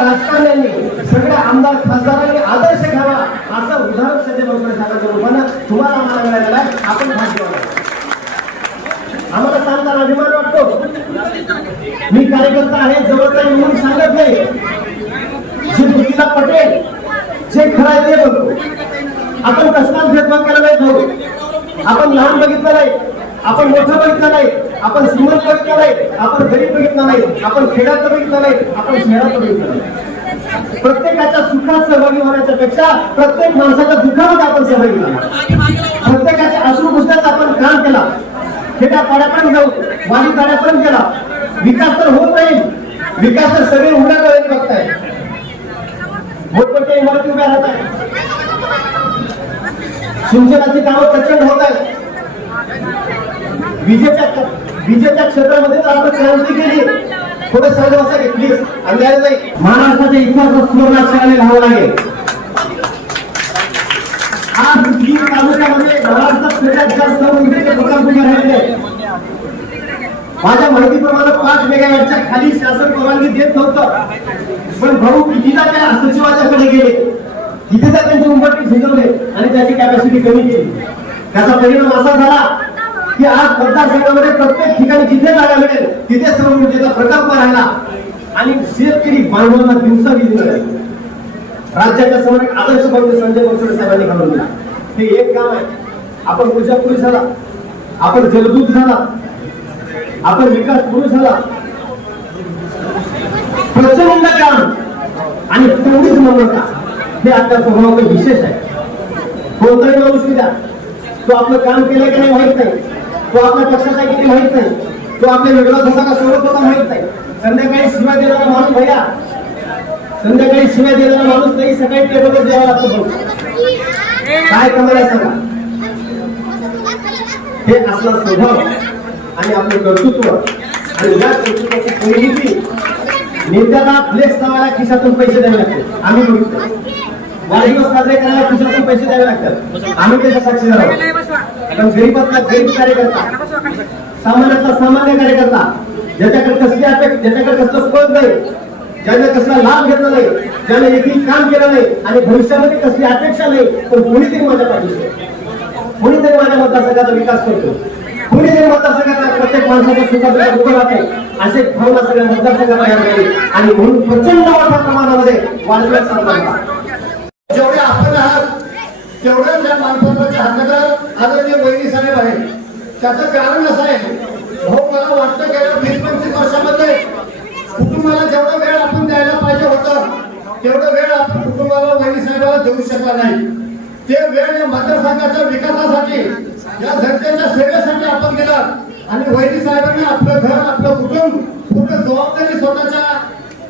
राजकारण्यांनी सगळ्या आमदार खासदारांनी आदर्श घ्यावा असं उदाहरण संजय बनवून सांगायचं रूपानं तुम्हाला आम्हाला मिळालेलं आहे. आपण भाग आहे. आम्हाला सांगताना अभिमान वाटतो. मी कार्यकर्ता आहे जवळचा म्हणून सांगत नाही. जे बुद्धीला पटेल जे खरं आहे ते बघतो आपण कसलाच भेदभाव केला नाही भाऊ? आपण लहान बघितलं नाही. आपण मोठं बघितलं नाही. आपण श्रीमंत बघितला नाही. आपण गरीब बघितला नाही. आपण खेड्यात बघितला नाही. आपण शहरात बघितलं नाही. प्रत्येकाच्या सुखात सहभागी होण्याच्या पेक्षा प्रत्येक माणसाच्या दुःखामध्ये आपण सहभागी झाला. प्रत्येकाच्या अश्रू पुस्तकाचा आपण काम केला. खेड्या पण जाऊ. बारीपाडा पण केला विकास तर होत नाही. विकास तर सगळे उघड्या डोळ्यात बघताय मोठमोठ्या इमारती उभ्या राहत आहे सिंचनाची कामं प्रचंड होत आहेत. विजेच्या विजेच्या क्षेत्रामध्ये तर आपण क्रांती केली. थोडं सहज असं घेतली अंधारे नाही. महाराष्ट्राच्या इतिहासात सुवर्णाक्षराने लिहावं लागेल. आज बीड तालुक्यामध्ये महाराष्ट्रात सगळ्यात जास्त विजेचे प्रकल्प उभे राहिलेले माझ्या माहितीप्रमाणे पाच मेगावॅटच्या खाली शासन परवानगी देत नव्हतं. पण भाऊ कितीदा त्या सचिवाच्याकडे गेले? कितीदा त्यांचे उंबरटी शिजवले आणि त्याची कॅपॅसिटी कमी केली? त्याचा परिणाम असा झाला की आज मतदारसंघामध्ये प्रत्येक ठिकाणी जिथे जागा मिळेल तिथे सर्व ऊर्जेचा प्रकल्प राहिला. आणि शेतकरी बांधवांना दिवसा वीज राज्याच्या समोर एक आदर्श भव्य संजय बनसोडे साहेबांनी घालून दिला. ते एक काम आहे. आपण ऊर्जा पुरुष झाला. आपण जलदूत झाला. आपण विकास पुरुष झाला. प्रचंड काम. आणि तेवढीच ममता हे आपल्या स्वभावाचं विशेष आहे. कोणताही माणूस द्या तो आपलं काम केलं की नाही माहीत नाही. तो आपल्या पक्षाचा किती माहीत नाही. तो आपल्या वेगळा होता का सोडत होता माहीत नाही. संध्याकाळी शिवाय देणारा माणूस भैया. संध्याकाळी शिवाय देणारा माणूस नाही सकाळी टेबलवर द्यावा लागतो काय कमाला सांगा? हे आपला स्वभाव आणि आपलं कर्तृत्व आणि या कर्तृत्वाची परिणिती नेत्याला फ्लेक्स लावायला खिशातून पैसे द्यावे लागते आम्ही बघितलं वाढदिवस साजरे करायला खिशातून पैसे द्यावे लागतात. आम्ही त्याच्या साक्षीदार आहोत. पण गरीबातला गरीब कार्यकर्ता. सामान्यातला सामान्य कार्यकर्ता. ज्याच्याकडे कसली अपेक्षा ज्याच्याकडे कसलं पद नाही ज्याने कसला लाभ घेतला नाही ज्याने एकही काम केलं नाही आणि भविष्यामध्ये कसली अपेक्षा नाही पण कोणीतरी माझ्या पाठीशी कोणीतरी माझ्या मतदारसंघाचा विकास करतो. कोणीतरी मतदारसंघाचा प्रत्येक माणसाच्या सुखाचा उभं राहते. असे भावना सगळ्या मतदारसंघात तयार झाली आणि म्हणून प्रचंड मोठ्या प्रमाणामध्ये वाढदिवस साजरा जेवढे आपण आहात तेवढ्याच या मानपत्राच्या हक्कदार आदरणीय वहिनी साहेब आहे त्याचं कारण असं आहे भाऊ मला वाटतं गेल्या वीस पंचवीस वर्षामध्ये कुटुंबाला जेवढा वेळ आपण द्यायला पाहिजे होता तेवढा वेळ आपण कुटुंबाला वैनी साहेबाला देऊ शकला नाही. ते वेळ या मतदारसंघाच्या विकासासाठी या जनतेच्या सेवेसाठी आपण दिला आणि वहिनी साहेबांनी आपलं घर आपलं कुटुंब पूर्ण जबाबदारी स्वतःच्या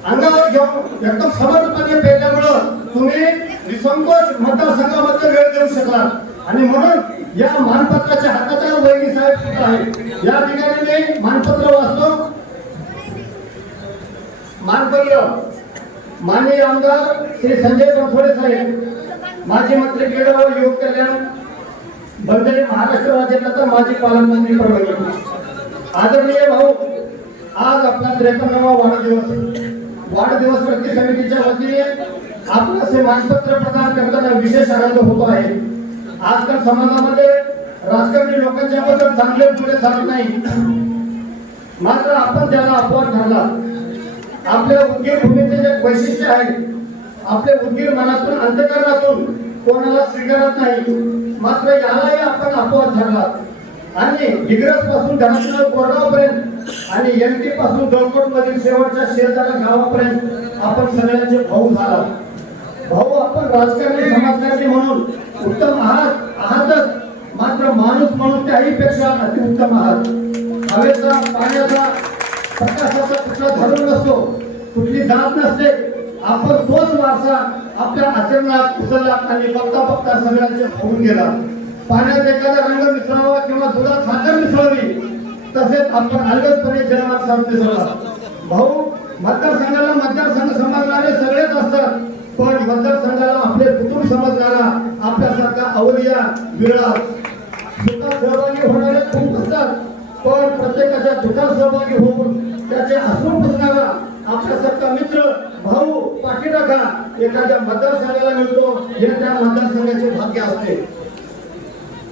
अंगावर घेऊन एकदम समर्थ पेरल्यामुळं तुम्ही निसंकोच मतदारसंघामध्ये वेळ देऊ शकला आणि म्हणून या मानपत्राच्या हक्काचा वहिनी साहेब सुद्धा आहे या ठिकाणी मी मानपत्र वाचतो मानपत्र माननीय आमदार श्री संजय बनसोडे साहेब माजी मंत्री क्रीडा व युवक कल्याण बंदरे महाराष्ट्र राज्याचा माजी पालकमंत्री परभणी आदरणीय भाऊ आज आपला त्रेपन्नावा वाढदिवस वाढदिवस प्रति समितीच्या वतीने आपल्याचे प्रदान करताना विशेष आनंद होतो आहे? आजकाल समाजामध्ये राजकारणी लोकांच्या बद्दल चांगले पुढे चालत नाही. मात्र आपण त्याला अपवाद ठरला आपल्या उद्गीर भूमीचे जे वैशिष्ट्य आहे आपले उद्गीर मनातून अंतकरणातून कोणाला स्वीकारत नाही. मात्र यालाही आपण अपवाद ठरला आणि डिग्रसपासून धनाशिवाय कोरगावपर्यंत आणि एमटी पासून दळकोट मधील शेवटच्या शेजारा गावापर्यंत आपण सगळ्यांचे भाऊ झाला. भाऊ आपण राजकारणी समाजकारणी म्हणून उत्तम आहात आहातच. मात्र माणूस म्हणून त्याही पेक्षा अतिउत्तम आहात. हवेचा पाण्याचा प्रकाशाचा कुठला धरून नसतो कुठली जात नसते. आपण तोच वारसा आपल्या आचरणात उचलला आणि बघता बघता सगळ्यांचे होऊन गेला. पाण्यात एखादा रंग मिसळावा किंवा दुधात साखर मिसळली तसेच आपण अलगदपणे जन्मात साथ मिसळला भाऊ मतदारसंघाला मतदारसंघ समजणारे सगळेच असतात. पण मतदारसंघाला आपले कुटुंब समजणारा आपल्यासारखा अवलिया विळा सुखात सहभागी होणारे खूप असतात. पण प्रत्येकाच्या दुःखात सहभागी होऊन त्याचे असून पुसणारा आपल्यासारखा मित्र भाऊ पाठीराखा एखाद्या मतदारसंघाला मिळतो हे त्या मतदारसंघाचे भाग्य असते.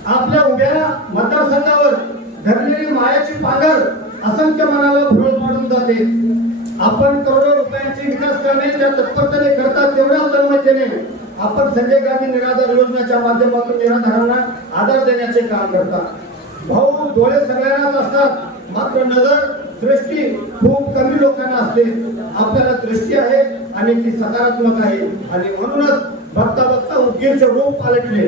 आपल्या उभ्या मतदारसंघावर धरलेली मायाची पागर असंख्य मनाला भुरळ पाडून जाते. आपण करोडो रुपयांची विकास करण्याच्या त्या तत्परतेने करतात तेवढ्याच तन्मयतेने आपण संजय गांधी निराधार योजनेच्या माध्यमातून निराधारांना आधार देण्याचे काम करतात भाऊ डोळे सगळ्यांनाच असतात. मात्र नजर दृष्टी खूप कमी लोकांना असते. आपल्याला दृष्टी आहे आणि ती सकारात्मक आहे. आणि म्हणूनच बघता बघता उदगीरचे रूप पालटले.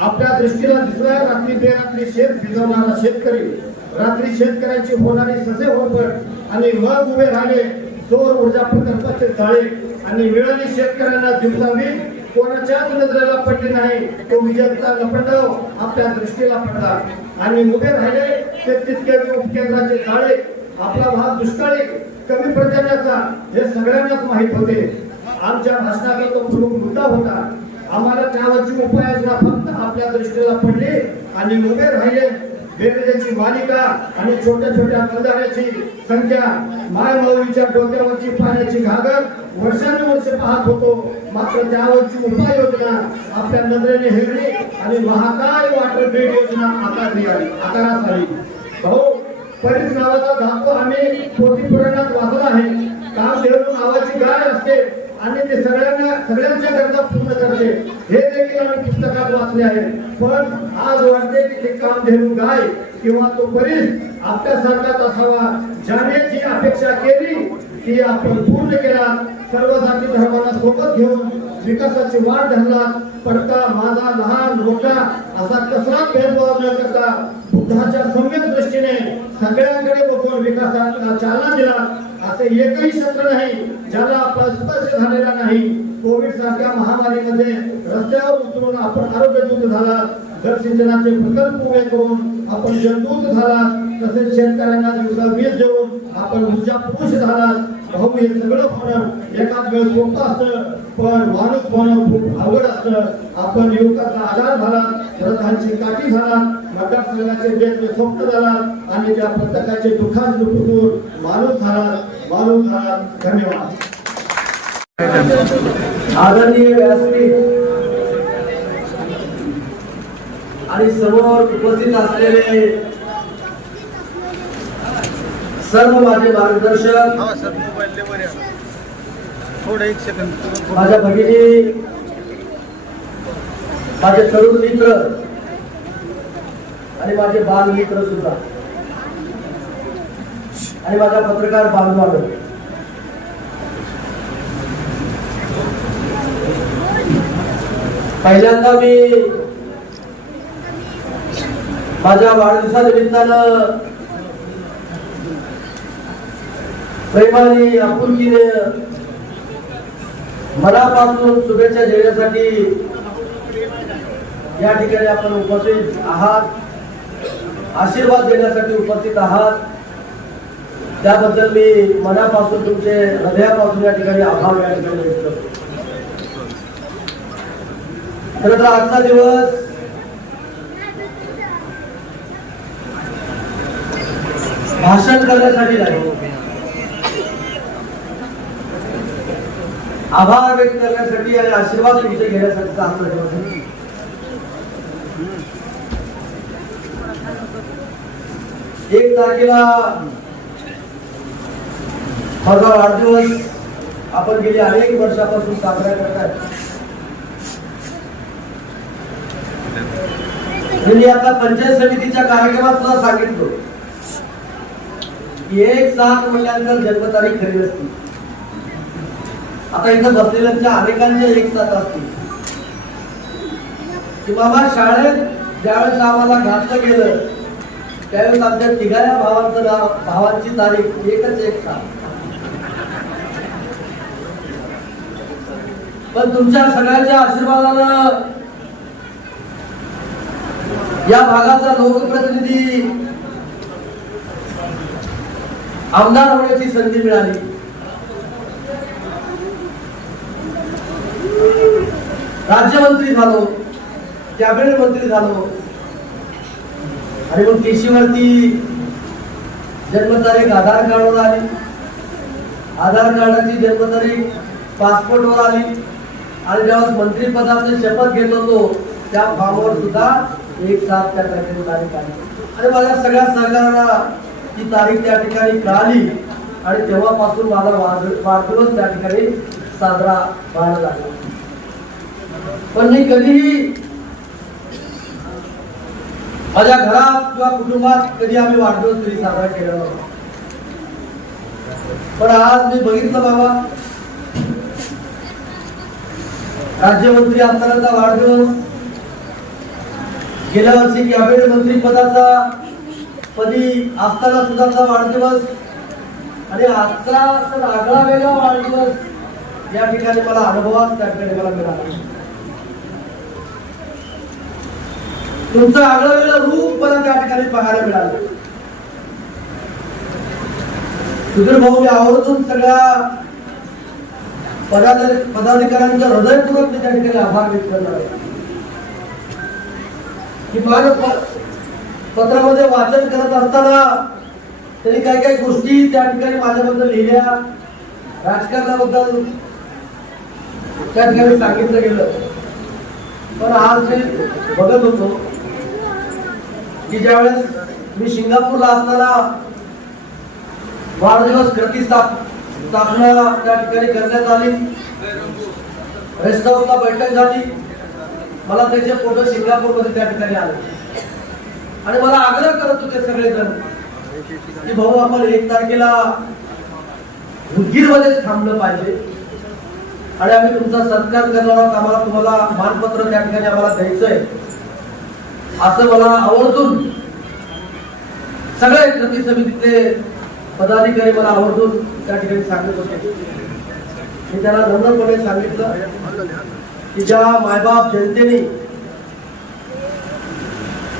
आपल्या दृष्टीला दिसला रात्री बेरात्री शेत भिजवणारा शेतकरी रात्री शेतकऱ्यांची होणारी ससे होरपट आणि मग उभे राहिले सौर ऊर्जा प्रकल्पाचे जाळे आणि वेळाने शेतकऱ्यांना दिवसावी कोणाच्याच नजरेला पडली नाही. तो विजयाचा लपंडाव आपल्या दृष्टीला पडला आणि उभे राहिले ते तितके उपकेंद्राचे जाळे. आपला भाग दुष्काळी कमी पर्जन्याचा हे सगळ्यांनाच माहीत होते. आमच्या भाषणाचा तो प्रमुख मुद्दा होता. आम्हाला त्यावरची उपाययोजना फक्त आपल्या दृष्टीला पडली आणि उभे राहिले बेरजेची मालिका आणि छोट्या छोट्या बंधाऱ्याची संख्या माय डोक्यावरची पाण्याची घागर वर्षानुवर्ष पाहत होतो. मात्र त्यावरची उपाययोजना आपल्या नजरेने हेरली आणि महाकाय वॉटर ग्रीड योजना आकारली आली आकारात आली भाऊ परीस नावाचा धाको आम्ही पोटीपुराणात वाचला आहे. काम देऊ नावाची गाय असते? आणि ते सगळ्यांना सगळ्यांच्या गरजा पूर्ण करते. हे देखील आम्ही पुस्तकात वाचले आहे. पण आज वाटते की ते काम देऊ गाय किंवा तो परिस आपल्यासारखाच असावा. ज्याने जी अपेक्षा केली ती आपण पूर्ण केला. सर्व जाती धर्मांना सोबत घेऊन विकासाची वाट धरला. पडता माझा लहान मोठा असा कसला भेदभाव न करता बुद्धाच्या सम्यक दृष्टीने सगळ्यांकडे बघून विकासाला चालना दिला. असे एकही क्षेत्र नाही ज्याला आपला स्पर्श झालेला नाही. कोविड सारख्या महामारीमध्ये रस्त्यावर उतरून आपण आरोग्यदूत झाला जर सिंचनाचे प्रकल्प उभे करून आपण जलदूत झाला तसेच शेतकऱ्यांना दिवसा वीज देऊन आपण ऊर्जा पुरुष झाला भाऊ हे सगळं होणं एकाच वेळ सोपं असतं पण माणूस होणं खूप अवघड असतं. आपण युवकाचा आधार झाला रथांची काठी झाला मतदारसंघाचे जे स्वप्न झाला आणि त्या प्रत्येकाचे दुःखात दुखून माणूस झाला झाला धन्यवाद. आदरणीय व्यासपीठ आणि समोर उपस्थित असलेले सर्व माझे मार्गदर्शक माझ्या भगिनी माझे तरुण मित्र आणि माझे बाल मित्र सुद्धा. आणि माझा पत्रकार बांधवांनो पहिल्यांदा मी माझ्या वाढदिवसानिमित्तानं प्रेमाने आपुलकीने मनापासून शुभेच्छा देण्यासाठी या ठिकाणी आपण उपस्थित आहात. आशीर्वाद देण्यासाठी उपस्थित आहात. त्याबद्दल मी मनापासून तुमचे हृदयापासून या ठिकाणी आभार या ठिकाणी व्यक्त करतो खरं तर आजचा दिवस भाषण करण्यासाठी नाही आभार व्यक्त करण्यासाठी आणि आशीर्वाद तुमचे घेण्यासाठी आजचा दिवस आहे. एक तारखेला माझा वाढदिवस आपण गेली अनेक वर्षापासून साजरा करतात मी म्हणजे आता पंचायत समितीच्या कार्यक्रमात सुद्धा सांगितलो. की एक सात महिन्यानंतर जन्मतारीख खरी असते. आता इथं बसलेल्यांच्या अनेकांच्या एक साथ असतील की बाबा शाळेत ज्यावेळेस आम्हाला घातलं गेलं त्यावेळेस आमच्या तिघाऱ्या भावांचं नाव भावांची तारीख एकच एक साथ पण तुमच्या सगळ्यांच्या आशीर्वादानं या भागाचा लोकप्रतिनिधी आमदार होण्याची संधी मिळाली. राज्यमंत्री झालो कॅबिनेट मंत्री झालो आणि मग केशीवरती जन्मतारीख आधार कार्डवर आली. आधार कार्डाची जन्मतारीख पासपोर्टवर आली. आणि जेव्हा मंत्री मंत्रिपदाची शपथ घेत होतो त्या फॉर्मवर सुद्धा एक सात त्या तारखेची तारीख आली आणि माझ्या सगळ्या सहकाऱ्यांना ती तारीख त्या ठिकाणी कळाली आणि तेव्हापासून माझा वाढदिवस त्या ठिकाणी साजरा व्हायला लागला. पण मी कधीही माझ्या घरात किंवा कुटुंबात कधी आम्ही वाढदिवस तरी साजरा केला नव्हता. पण आज मी बघितलं बाबा राज्यमंत्री असतानाचा वाढदिवस. गेल्या वर्षी कॅबिनेट मंत्री पदाचा पदी असताना सुद्धाचा वाढदिवस. आणि आजचा तर आगळा वेगळा वाढदिवस. या ठिकाणी मला अनुभवास त्या ठिकाणी मला मिळाला. तुमचं आगळं वेगळं रूप मला त्या ठिकाणी पाहायला मिळालं. सुधीर भाऊ मी आवर्जून सगळ्या पदाधिक पदाधिकाऱ्यांचं हृदयपूर्वक मी त्या ठिकाणी आभार व्यक्त करणार आहे की माझं पत्रामध्ये वाचन करत असताना त्यांनी काही काही गोष्टी त्या ठिकाणी माझ्याबद्दल लिहिल्या. राजकारणाबद्दल त्या ठिकाणी सांगितलं गेलं. पण आज मी बघत होतो की ज्यावेळेस मी सिंगापूरला असताना वाढदिवस कृती स्थाप- स्थापना त्या ठिकाणी करण्यात आली. रेस्ट हाऊसला बैठक झाली. मला त्याचे फोटो सिंगापूरमध्ये त्या ठिकाणी आले. आणि मला आग्रह करत होते सगळेजण की भाऊ आपण एक तारखेला उदगीरमध्येच थांबलं पाहिजे. आणि आम्ही तुमचा सत्कार करणार आहोत. आम्हाला तुम्हाला मानपत्र त्या ठिकाणी आम्हाला द्यायचंय. असं मला आवर्जून सगळे कृती समितीतले पदाधिकारी मला आवर्जून त्या ठिकाणी सांगत होते. मी त्यांना नम्रपणे सांगितलं की ज्या मायबाप जनतेने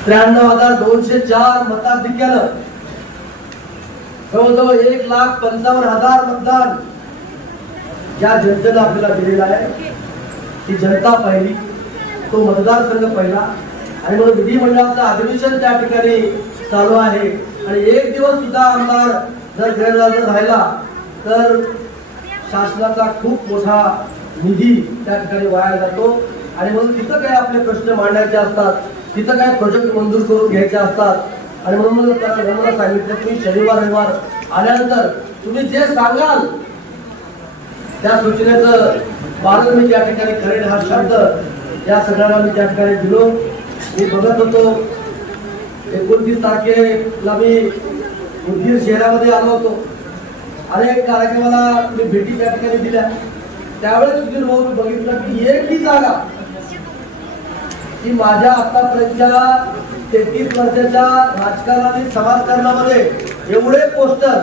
त्र्याण्णव हजार दोनशे चार मताधिक्यानं जवळजवळ एक लाख पंचावन्न हजार मतदान ज्या जनतेला आपल्याला दिलेला आहे. ती जनता पहिली तो मतदारसंघ पहिला आणि म्हणून विधिमंडळाचं अधिवेशन त्या ठिकाणी चालू आहे. आणि एक दिवस सुद्धा आमदार जर गैरहजर राहिला तर शासनाचा खूप मोठा निधी त्या ठिकाणी वाया जातो. आणि म्हणून तिथं काय आपले प्रश्न मांडायचे असतात तिथं काय प्रोजेक्ट मंजूर करून घ्यायचे असतात. आणि म्हणून मला त्याला सांगितलं तुम्ही शनिवार रविवार आल्यानंतर तुम्ही जे सांगाल त्या सूचनेचं पालन मी त्या ठिकाणी करेन हा शब्द. या सगळ्यांना मी त्या ठिकाणी दिलो. मी बघत होतो. एकोणतीस तारखेला मी उदगीर शहरामध्ये आलो होतो. अनेक कार्यक्रमाला मी भेटी त्या ठिकाणी दिल्या. त्यावेळेस सुधीर भाऊ मी बघितलं की एकही जागा की माझ्या आतापर्यंतच्या तेहतीस वर्षाच्या राजकारण आणि समाजकारणामध्ये एवढे पोस्टर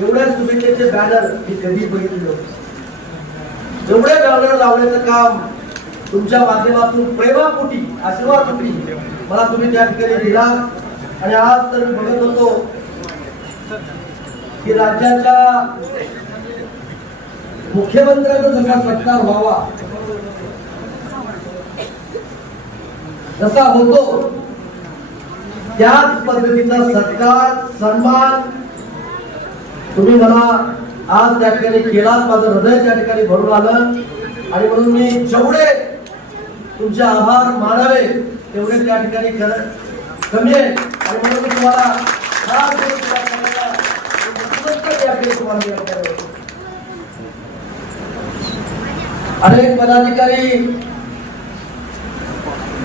एवढे शुभेच्छेचे बॅनर मी कधी बघितले नव्हते. एवढे बॅनर लावण्याचं काम तुमच्या माध्यमातून प्रेमापोटी आशीर्वादपोटी मला तुम्ही त्या ठिकाणी दिला. आणि आज तर मी बघत होतो की राज्याच्या मुख्यमंत्र्यांचा जसा सत्कार व्हावा जसा होतो त्याच पद्धतीचा सत्कार सन्मान तुम्ही मला आज त्या ठिकाणी केलात. माझं हृदय त्या ठिकाणी भरून आलं. आणि म्हणून मी जेवढे तुमचे आभार मानावे तेवढे त्या ठिकाणी कमी आहे आणि म्हणून मी तुम्हाला खास तुम्हाला अनेक पदाधिकारी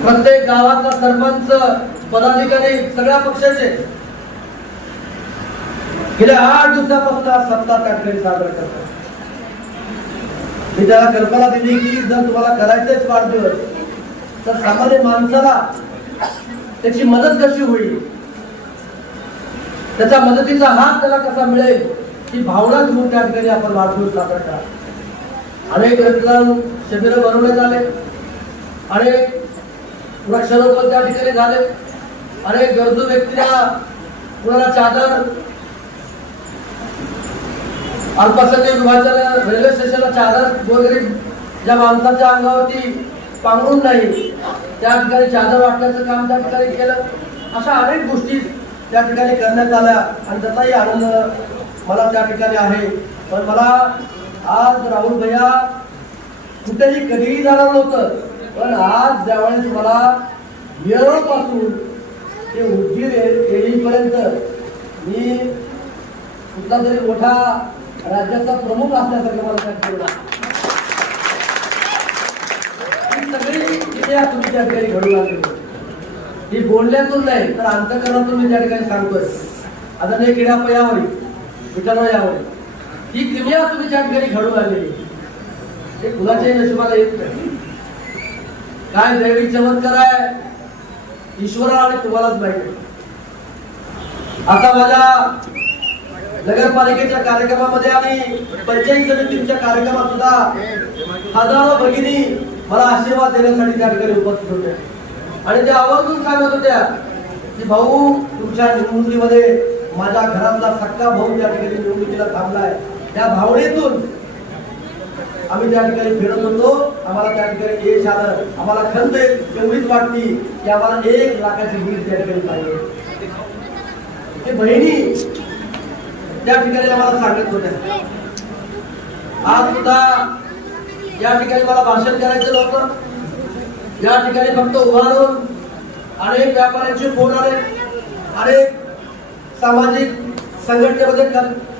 प्रत्येक गावातला सरपंच पदाधिकारी सगळ्या पक्षाचे. गेल्या आठ दिवसापासून आज सप्ताह त्या साजरा करतात. मी त्याला कल्पना दिली की जर तुम्हाला करायचेच वाढदिवस तर सामान्य माणसाला त्याची मदत कशी होईल? त्याच्या मदतीचा हात त्याला कसा मिळेल? ही भावना घेऊन त्या ठिकाणी आपण वाढदिवस साजरा करा. अनेक रक्तदान शिबिर बनवण्यात आले. अनेक वृक्षारोपण त्या ठिकाणी झाले. अनेक गरजू व्यक्तीला कुणाला चादर अल्पसंख्य विभागाच्या रेल्वे स्टेशनला चादर वगैरे ज्या माणसाच्या अंगावरती पांघरून नाही त्या ठिकाणी चादर वाटण्याचं काम त्या ठिकाणी केलं. अशा अनेक गोष्टी त्या ठिकाणी करण्यात आल्या आणि त्याचाही आनंद मला त्या ठिकाणी आहे. पण मला आज राहुल भैया कुठेही कधीही जाणार नव्हतं. पण आज ज्यावेळेस मला येरोळपासून ते उदगीर येईपर्यंत मी कुठला तरी मोठा राज्याचा प्रमुख असल्यासारखं मला त्या ठिकाणी सगळी क्रिया तुम्ही त्या ठिकाणी घडून आणली ही बोलण्यातून नाही तर अंतकरणातून मी त्या ठिकाणी सांगतोय. आता नाही किड्या पयावरी. विचारवा यावरी ही क्रिया तुम्ही त्या ठिकाणी घडून आणलेली हे कुणाच्याही नशिबाला येत नाही. काय दैवी चमत्कार आहे ईश्वराला आणि तुम्हालाच माहिती आता माझ्या नगरपालिकेच्या कार्यक्रमामध्ये आणि पंचायत समितीच्या कार्यक्रमात सुद्धा हजारो भगिनी मला आशीर्वाद देण्यासाठी त्या ठिकाणी उपस्थित होत्या. आणि त्या आवर्जून सांगत होत्या की भाऊ तुमच्या निवडणुकीमध्ये माझ्या घरातला सक्का भाऊ त्या ठिकाणी निवडणुकीला थांबलाय त्या भावनेतून आम्ही त्या ठिकाणी फिरत होतो. आम्हाला त्या ठिकाणी यश आलं. आम्हाला खंत एवढीच वाटली की आम्हाला एक लाखाची वीज त्या ठिकाणी पाहिजे. ते बहिणी त्या ठिकाणी आम्हाला सांगत होत्या. आज सुद्धा या ठिकाणी मला भाषण करायचं नव्हतं या ठिकाणी फक्त उभारून अनेक व्यापाऱ्यांचे फोन आले. अनेक सामाजिक संघटनेमध्ये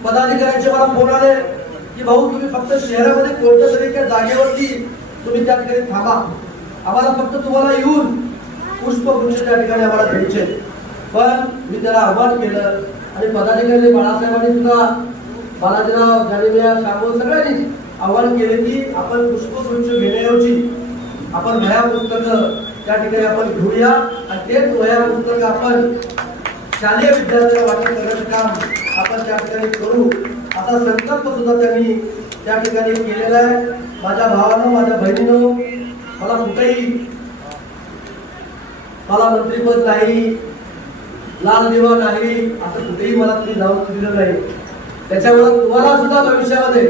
पदाधिकाऱ्यांचे मला फोन आले की भाऊ तुम्ही फक्त शहरामध्ये कोणत्या तरी त्या जागेवरती तुम्ही त्या ठिकाणी थांबा. आम्हाला फक्त तुम्हाला येऊन पुष्पगुच्छ त्या ठिकाणी आम्हाला द्यायचे पण मी त्याला आव्हान केलं आणि पदाधिकारी बाळासाहेबांनी सुद्धा बालाजीराव जालिमिया शामोल सगळ्यांनी आव्हान केले की आपण पुष्पगुच्छ घेण्याऐवजी आपण वया पुस्तकं त्या ठिकाणी आपण घेऊया आणि तेच वया पुस्तक आपण शालेय विद्यार्थ्यांना वाटप करण्याचं काम आपण त्या ठिकाणी करू. असा संकल्प सुद्धा त्यांनी त्या ठिकाणी केलेला आहे. माझ्या भावानं माझ्या बहिणीनं मला कुठेही मला मंत्रीपद नाही लाल दिवा नाही असं कुठेही मला तुम्ही नाव दिलं नाही. त्याच्यामुळे तुम्हाला सुद्धा भविष्यामध्ये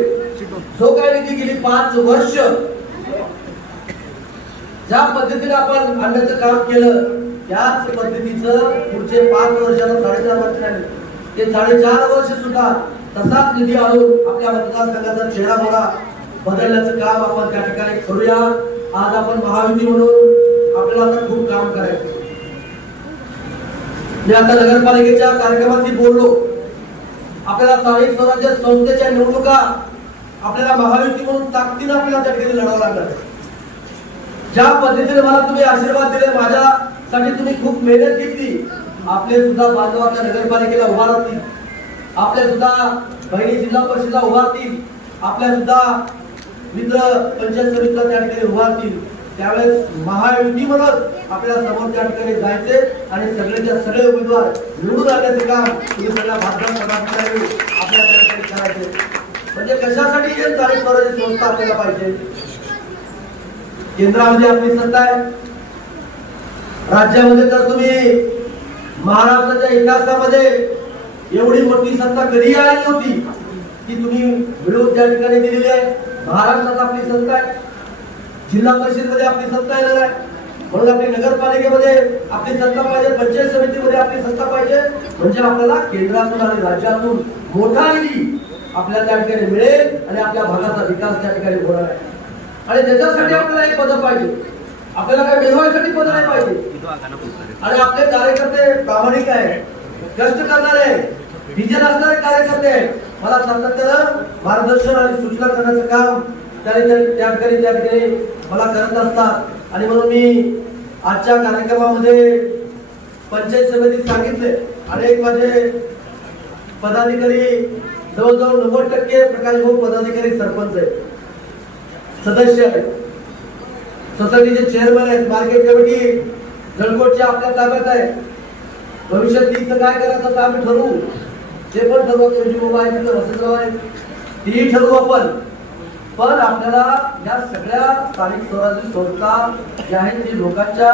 जो काही निधी गेली पाच वर्ष ज्या पद्धतीने आपण आणण्याचं काम केलं त्याच पद्धतीचं पुढचे पाच वर्षाला साडेचार वर्ष आले ते साडेचार वर्ष सुद्धा तसाच निधी आणून आपल्या मतदारसंघाचा चेहरा बघा. बदलण्याचं काम आपण त्या ठिकाणी करूया. आज आपण महायुती म्हणून आपल्याला आता खूप काम करायचं. मी आता नगरपालिकेच्या कार्यक्रमात बोललो. आपल्याला स्थानिक स्वराज्य संस्थेच्या निवडणुका आपल्याला महायुती म्हणून ताकदीनं आपल्याला त्या ठिकाणी लढावं लागणार. ज्या पद्धतीने मला तुम्ही आशीर्वाद दिले माझ्या साठी तुम्ही खूप मेहनत घेतली. आपले सुद्धा बांधवांना नगरपालिकेला उभारतील आपल्या सुद्धा बहिणी जिल्हा परिषदला उभारतील आपल्या सुद्धा मित्र पंचायत समितीला त्या ठिकाणी उभारतील त्यावेळेस महायुती म्हणत आपल्याला समोर त्या ठिकाणी जायचे आणि सगळेच्या सगळे उमेदवार निवडून आणण्याचे काम तुम्ही सगळ्या भाजप पदाधिकारी आपल्या त्या ठिकाणी करायचे. म्हणजे कशासाठी हे स्थानिक स्वराज्य संस्था आपल्याला पाहिजे? केंद्रामध्ये आपली सत्ता आहे. राज्यामध्ये तर तुम्ही महाराष्ट्राच्या इतिहासामध्ये एवढी मोठी सत्ता कधी आली नव्हती की तुम्ही विरोध त्या ठिकाणी दिलेली आहे. महाराष्ट्रात आपली सत्ता आहे. जिल्हा परिषदमध्ये आपली सत्ता येणार आहे. म्हणून आपली नगरपालिकेमध्ये आपली सत्ता पाहिजे पंचायत समितीमध्ये आपली सत्ता पाहिजे. म्हणजे आपल्याला केंद्रातून आणि राज्यातून मोठा निधी आपल्याला त्या ठिकाणी मिळेल आणि आपल्या भागाचा विकास त्या ठिकाणी होणार आहे. आणि त्याच्यासाठी आपल्याला एक पद पाहिजे. आपल्याला काय मिळवायसाठी पद नाही पाहिजे. आणि आपले कार्यकर्ते प्रामाणिक आहे कष्ट करणारे विजन असणारे कार्यकर्ते आहेत. मला सातत्यानं मार्गदर्शन आणि सूचना करण्याचं काम त्याने त्या- त्या ठिकाणी त्या ठिकाणी मला करत असतात. आणि म्हणून मी आजच्या कार्यक्रमामध्ये पंचायत समितीत सांगितले. अनेक माझे पदाधिकारी जवळजवळ नव्वद टक्के प्रकाश भाऊ पदाधिकारी सरपंच आहेत. सदस्य आहेत. सोसायटीचे चेअरमन आहेत मार्केट कमिटी जळकोटच्या आपल्या ताब्यात आहे. भविष्यात तिथं काय करायचं तर आम्ही ठरवू. ते पण ठरवू तुमची बाबा आहे तिथं वसंतराव आहे. तीही ठरवू आपण. पण आपल्याला या सगळ्या स्थानिक स्वराज्य संस्था ज्या आहेत ते लोकांच्या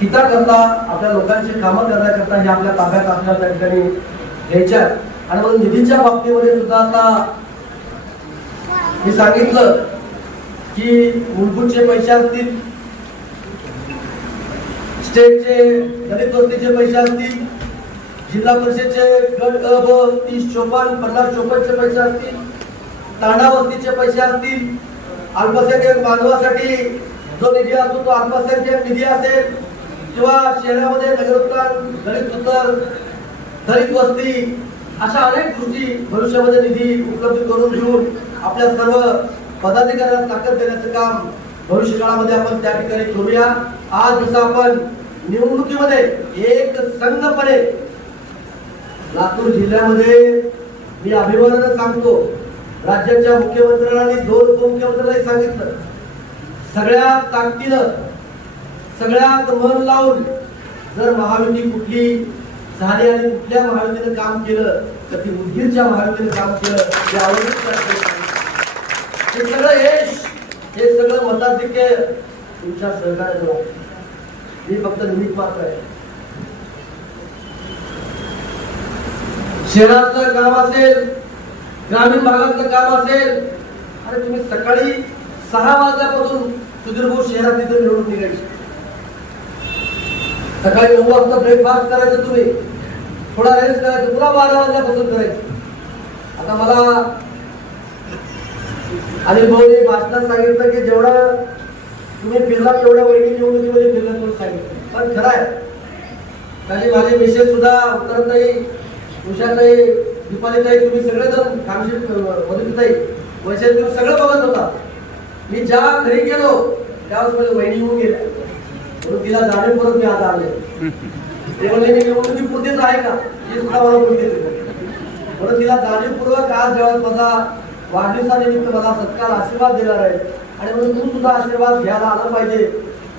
हिताकरता आपल्या लोकांची कामं करण्याकरता हे आपल्या ताब्यात आपल्याला त्या ठिकाणी घ्यायच्या आणि म्हणून निधीच्या बाबतीमध्ये सुद्धा आता मी सांगितलं की मूलभूतचे पैसे असतील स्टेटचे दलित वस्तीचे पैसे असतील जिल्हा परिषदचे गट अ ब तीस चोपन्न पन्नास चोपन्नचे पैसे असतील तांडा वस्तीचे पैसे असतील अल्पसंख्याक बांधवासाठी जो निधी असतो तो अल्पसंख्याक निधी असेल किंवा शहरामध्ये नगरोत्थान दलित उत्तर दलित वस्ती अशा अनेक गोष्टी भविष्यामध्ये निधी उपलब्ध करून घेऊन आपल्या सर्व पदाधिकाऱ्यांना ताकद देण्याचं काम भविष्य काळामध्ये आपण त्या ठिकाणी करूया आज जसं आपण निवडणुकीमध्ये एक संघपणे लातूर जिल्ह्यामध्ये मी अभिमानानं सांगतो राज्याच्या मुख्यमंत्र्यांनी दोन उपमुख्यमंत्र्यांनाही सांगितलं. सगळ्या ताकदीनं सगळ्यात मन लावून जर महायुती कुठली झाली आणि कुठल्या महायुतीनं काम केलं तर ती उदगीरच्या महायुतीनं काम केलं ते चर्चा हे सगळं यश हे सगळं मताधिक्य तुमच्या सहकार्याचं मी फक्त निमित्त मात्र आहे. शहरातलं काम असेल ग्रामीण भागातलं काम असेल आणि तुम्ही सकाळी सहा वाजल्यापासून सुधीर शहरात तिथे निवडून निघायची. सकाळी नऊ वाजता ब्रेकफास्ट करायचं तुम्ही. थोडा रेस्ट करायचं पुन्हा बारा वाजल्यापासून करायचं. आता मला अनिल भाऊने भाषणात सांगितलं की जेवढा तुम्ही फिरला तेवढ्या वैगी निवडणुकीमध्ये फिरला म्हणून सांगितलं. पण खरं आहे त्याने माझे मिसेस सुद्धा उत्तरताई उषाताई दीपालीताई तुम्ही सगळेजण कामशी मधुताई वैशाली तुम्ही सगळं बघत होता. मी ज्या घरी गेलो त्यावेळेस मला वहिनी होऊन गेल्या. म्हणून तिला जाणे परत मी आज आले ते म्हणजे मी निवडणुकी पुरतीच आहे का? हे सुद्धा मला बोलते म्हणून तिला जाणीवपूर्वक आज जेव्हा माझा वाढदिवसानिमित्त मला सत्कार आशीर्वाद देणार आहे. आणि म्हणून तू सुद्धा आशीर्वाद घ्यायला आला पाहिजे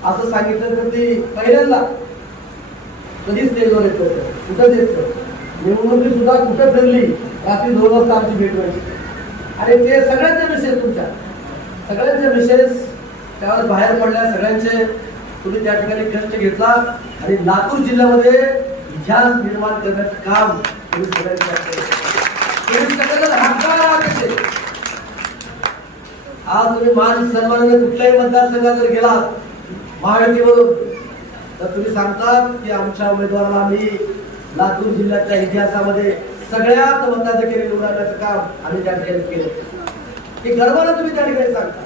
असं सांगितलं तर ती पहिल्यांदा कधीच देणार येत कुठं देत निवडणुकी सुद्धा कुठं फिरली रात्री दोन वाजता आमची भेट व्हायची. आणि ते सगळ्यांचे विषय तुमच्या. सगळ्यांचे विशेष त्यावेळेस बाहेर पडल्या सगळ्यांचे तुम्ही त्या ठिकाणी कष्ट घेतला. आणि लातूर जिल्ह्यामध्ये इतिहास निर्माण करण्याचं काम तुम्ही सगळ्यांनी केलं. तुम्ही सगळेजण हक्काला आहात तसे. आज तुम्ही मान सन्मानाने कुठल्याही मतदारसंघात जर गेलात महायुतीमधून तर तुम्ही सांगतात की आमच्या उमेदवाराला आम्ही लातूर जिल्ह्याच्या इतिहासामध्ये सगळ्यात मतदान केले आणण्याचं काम आम्ही त्या ठिकाणी केलं. हे गर्वाला तुम्ही त्या ठिकाणी सांगता.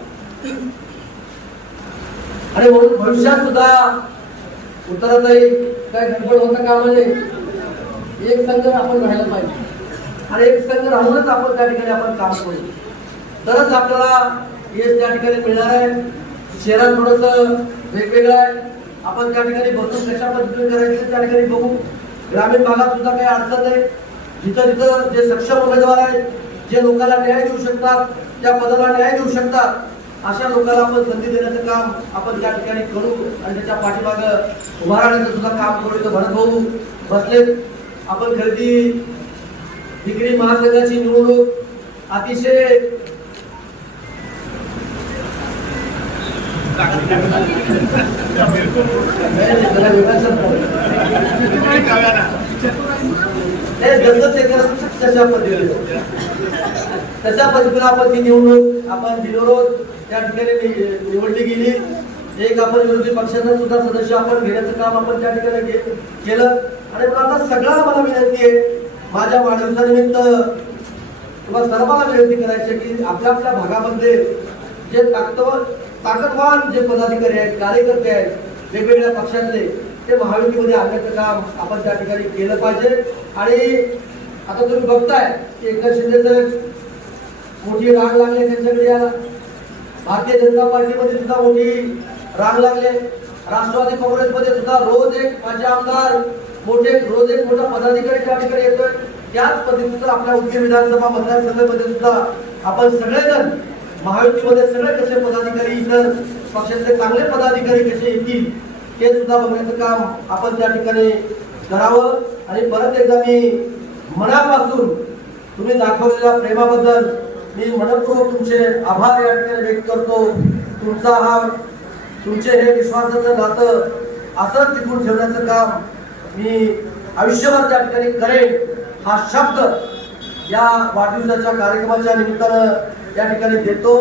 आणि म्हणून भविष्यात सुद्धा उत्तरातही काय गडबड होता का म्हणजे एक संघ आपण राहायला पाहिजे. आणि एक संघ राहूनच आपण त्या ठिकाणी आपण काम करू. तरच आपल्याला यश त्या ठिकाणी मिळणार आहे. शहरात थोडस वेगवेगळं आहे. आपण त्या ठिकाणी बसून कशा पद्धतीने करायचं त्या ठिकाणी बघू. ग्रामीण भागात सुद्धा काही अडचण नाही. जिथं जिथं जे सक्षम उमेदवार आहेत जे लोकांना न्याय देऊ शकतात त्या पदाला न्याय देऊ शकतात अशा लोकांना आपण संधी देण्याचं काम आपण त्या ठिकाणी करू आणि त्याच्या पाठीमाग उभा राहण्याचं सुद्धा काम करू. इथं भरत भाऊ बसलेत. आपण खरेदी विक्री महासंघाची निवडणूक अतिशय जरा वेगळा शब्द. नाही, गंध ते करत तशा पद्धतीने तशा आपण ती निवडणूक आपण दिलोरोज त्या ठिकाणी निवडली गेली. एक आपण विरोधी पक्षाचा सुद्धा सदस्य आपण घेण्याचं काम आपण त्या ठिकाणी केलं. आणि आता सगळा मला विनंती आहे माझ्या वाढदिवसानिमित्त तुम्हाला सर्वांना विनंती करायची की आपल्या आपल्या भागामध्ये जे ताकदवान ताकदवान जे पदाधिकारी आहेत कार्यकर्ते आहेत वेगवेगळ्या पक्षातले ते महायुतीमध्ये आणण्याचं काम आपण त्या ठिकाणी केलं पाहिजे. आणि आता तुम्ही बघताय की एकनाथ शिंदे साहेब मोठी राग लागली त्यांच्याकडे याला भारतीय जनता पार्टीमध्ये सुद्धा मोठी राग लागले. राष्ट्रवादी काँग्रेसमध्ये सुद्धा रोज एक माझे आमदार मोठे रोज एक मोठा पदाधिकारी त्या ठिकाणी येतोय. त्याच पद्धतीचं आपल्या उदगीर विधानसभा मतदारसंघामध्ये सुद्धा आपण सगळेजण महायुतीमध्ये सगळे कसे पदाधिकारी इतर पक्षाचे चांगले पदाधिकारी कसे येतील हे सुद्धा बघण्याचं काम आपण त्या ठिकाणी करावं. आणि परत एकदा मी मनापासून तुम्ही दाखवलेल्या प्रेमाबद्दल मी मनपूर्वक तुमचे आभार या ठिकाणी व्यक्त करतो. तुमचा हा तुमचे हे विश्वासाचं नातं असंच टिकून ठेवण्याचं काम मी आयुष्यभर त्या ठिकाणी करेन. हा शब्द या वाढदिवसाच्या कार्यक्रमाच्या निमित्तानं या ठिकाणी देतो